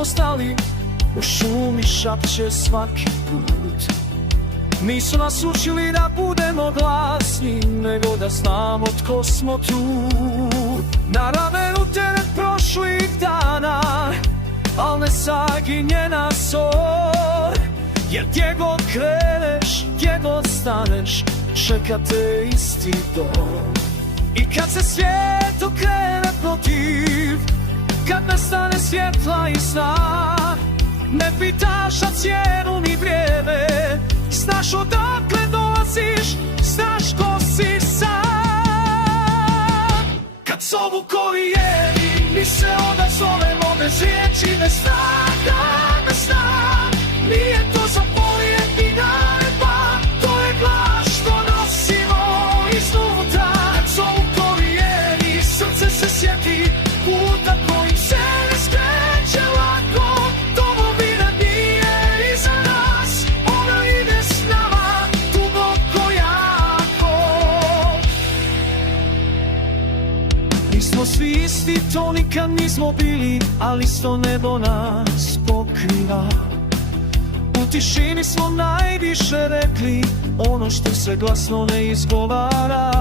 smo stali, u šumi šapće svaki put. Nisu nas učili da budemo glasni, nego da znamo tko smo tu. Na ramenu teret prošlih dana, al ne saginje nas or. Jer gdje god kreneš, gdje god staneš, čeka te isti dom. I kad se svijet okrene protiv, kad nestane svjetla i sna, ne pitaš na cijenu ni vrijeme, znaš odakle dolaziš, znaš ko si sam. Kad zovu korijeni, mi se onda zovemo bez riječi, bez snaga, bez snaga. Nije to za polijeti neba, to je glas što nosimo iznutra. Kad zovu korijeni, srce se sjeti puta kojim se ne skreće lako. Domovina nije iza nas, ona ide s nama duboko jako. Nismo svi isti, to nikad nismo bili, ali isto nebo nas pokriva. U tišini smo najviše rekli ono što se glasno ne izgovara.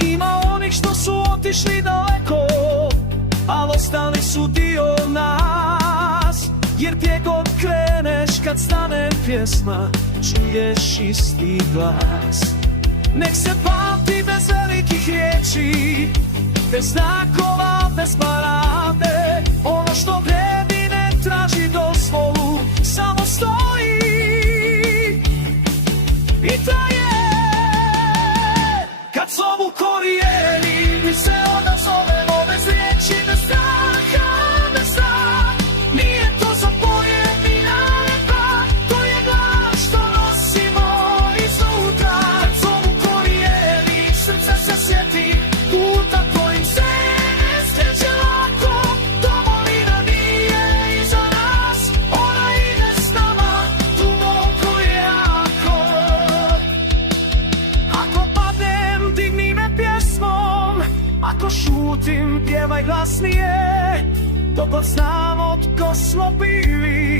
Ima onih što su otišli daleko, ali ostali su dio nas. Jer gdje god kreneš, kad stane pjesma, čuješ isti glas. Nek se pamti bez velikih riječi, bez znakova, bez parade. Ono što vredi ne traži dozvolu, samo stoji i traje. Kad zovu korijeni, mi se onda zovemo bez riječi, bez straha, bez straha. Nije to za polijeti neba, to je glas što nosimo iznutra. Kad zovu korijeni, srce se sjeti puta kojim se ne skreće lako. Domovina nije iza nas, ona ide s nama duboko jako. Ako padnem, digni me pjesmom, ako šutim, pjevaj glasnije. Dok god znamo tko smo bili,